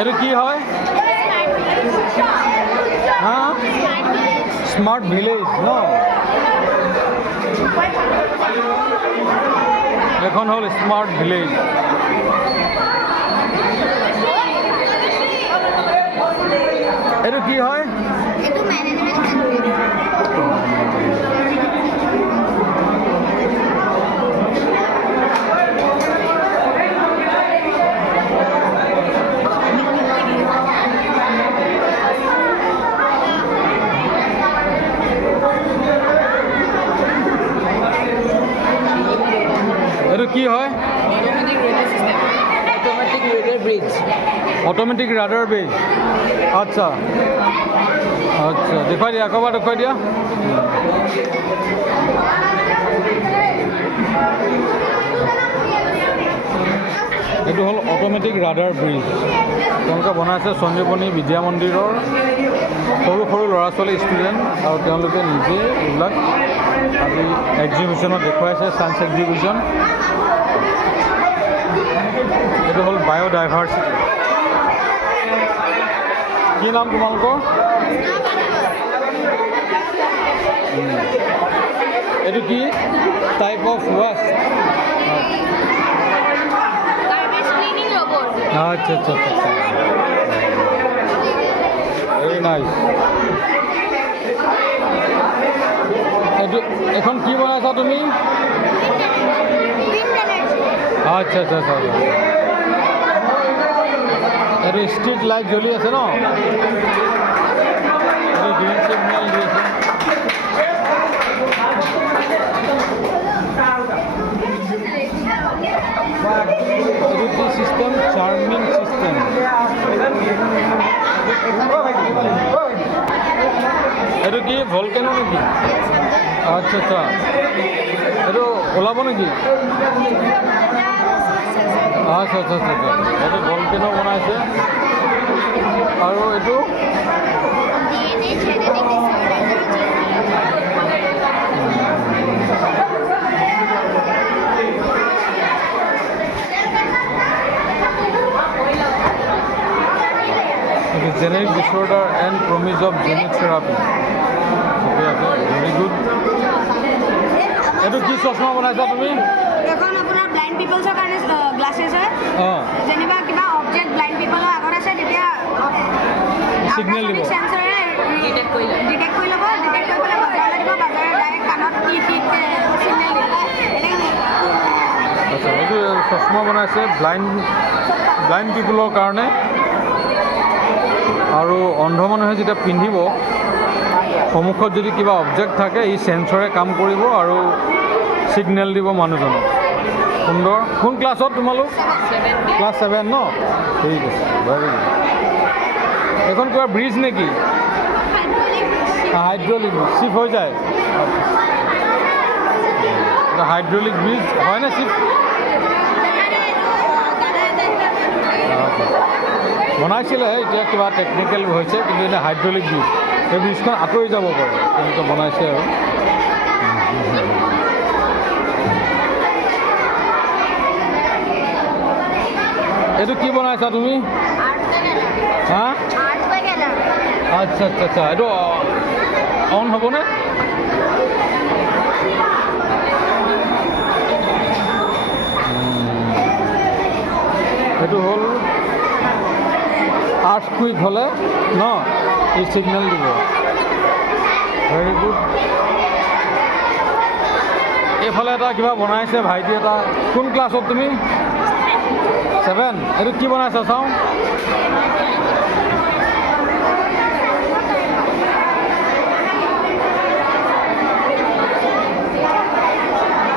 এইটো কি হয়? হা স্মাৰ্ট ভিলেজ ন? এখন হ'ল স্মাৰ্ট ভিলেজ। এইটো কি হয়? এইটো কি হয়? Automatic radar bridge. Automatic radar bridge. আচ্ছা আচ্ছা, দেখুৱাই দিয়া, আকৌ এবাৰ দেখুৱাই দিয়া। এইটো হ'ল অটোমেটিক ৰাডাৰ ব্ৰিজ। তেওঁলোকে বনাইছে সঞ্জীৱনী বিদ্যা মন্দিৰৰ সৰু সৰু ল'ৰা ছোৱালী ষ্টুডেণ্ট, আৰু তেওঁলোকে নিজে এইবিলাক আজি এক্সিবিশ্যনত দেখুৱাইছে, ছায়েন্স এক্সিবিশ্যন। এইটো হ'ল বায়'ডাইভাৰ্চিটি। কি নাম তোমালোকৰ? এইটো কি টাইপ অফ ৱাছ? আচ্ছা আচ্ছা আচ্ছা, ভেৰি নাইচ। এইটো এখন কি বনাইছা তুমি? আচ্ছা আচ্ছা আচ্ছা, এইটো ষ্ট্ৰীট লাইট জ্বলি আছে ন? এইটো গ্ৰীণ চিগনেল দি আছে। এইটো কি চিষ্টেম? Charming system. এইটো কি ভলকেনো নেকি? আচ্ছা আচ্ছা, এইটো ওলাব নেকি? আচ্ছা আচ্ছা আচ্ছা আচ্ছা, এইটো ভলকেনো বনাইছে। আৰু এইটো generic disorder and promise of gene therapy. ঠিকে আছে, ভেৰি গুড। এইটো কি চশমা বনাইছা তুমি? এখন আপোনাৰ ব্লাইণ্ড পিপলছৰ কাৰণে গ্লাছেছ হয়। অঁ, যেনিবা কিবা অবজেক্ট ব্লাইণ্ড পিপলৰ আগত আছে, তেতিয়া Signal দিব। চেঞ্চৰে ডিটেক্ট কৰি ল'ব। ডিটেক্ট কৰি পেলাই বাজাৰলৈ দিব, বাজাৰে ডাইৰেক্ট কাণত কি চিগনেল দিব। আচ্ছা, এইটো চশমা বনাইছে ব্লাইণ্ড পিপুলৰ কাৰণে। আৰু অন্ধ মানুহে যেতিয়া পিন্ধিব, সন্মুখত যদি কিবা অবজেক্ট থাকে, ই চেঞ্চৰে কাম কৰিব আৰু ছিগনেল দিব মানুহজনক। সুন্দৰ। কোন ক্লাছত তোমালোক? ক্লাছ 7 ন? ঠিক আছে, ভেৰি গুড। এইখন কিবা ব্ৰিজ নেকি? হাইড্ৰলিক চিপ হৈ যায়। হাইড্ৰলিক ব্ৰিজ হয়নে চিপ? বনাইছিলে, এতিয়া কিবা টেকনিকেল হৈছে, কিন্তু এতিয়া হাইড্ৰলিক ব্ৰিজ। সেই ব্ৰিজখন আঁতৰি যাব পাৰে, তেনেকৈ বনাইছে আৰু। এইটো কি বনাইছা তুমি? হা? আচ্ছা আচ্ছা আচ্ছা, এইটো অন হ'বনে? এইটো হ'ল আৰ্থকুইক হ'লে ন, এই ছিগনেল দিব। Very good. এইফালে এটা কিবা বনাইছে ভাইটি এটা। কোন ক্লাছত তুমি? 7। এইটো কি বনাইছা চাওঁ?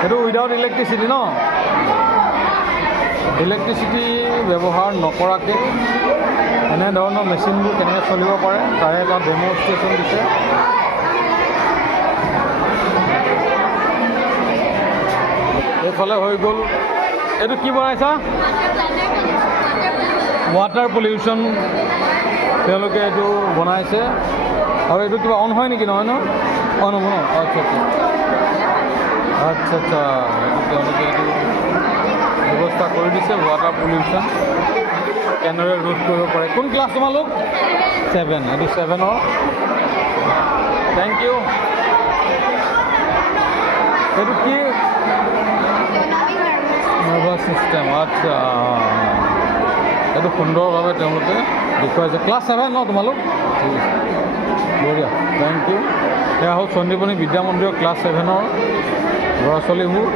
এইটো উইদাউট ইলেক্ট্ৰিচিটি ন? ইলেক্ট্ৰিচিটি ব্যৱহাৰ নকৰাকৈ এনেধৰণৰ মেচিনবোৰ কেনেকৈ চলিব পাৰে তাৰে এটা ডেমনষ্ট্ৰেশ্যন দিছে। এইফালে হৈ গ'ল। এইটো কি বনাইছা? ৱাটাৰ পলিউশ্যন তেওঁলোকে এইটো বনাইছে। আৰু এইটো কিবা অন হয় নেকি? নহয় ন? অন হ'ব ন? আচ্ছা আচ্ছা আচ্ছা আচ্ছা, এইটো তেওঁলোকে এইটো ব্যৱস্থা কৰি দিছে ৱাটাৰ পলিউশ্যন। কেনেদৰে ৰোধ কৰিব পাৰে। কোন ক্লাছ তোমালোক? 7। এইটো 7ৰ। Thank you. এইটো কি? Nervous system. আচ্ছা, এইটো সুন্দৰভাৱে তেওঁলোকে দেখুৱাইছে। ক্লাছ 7 ন তোমালোক? ঠিক আছে, বঢ়িয়া, থেংক ইউ। এয়া হ'ল চণ্ডীপনি বিদ্যা মন্দিৰৰ ক্লাছ 7ৰ ল'ৰা ছোৱালীবোৰ।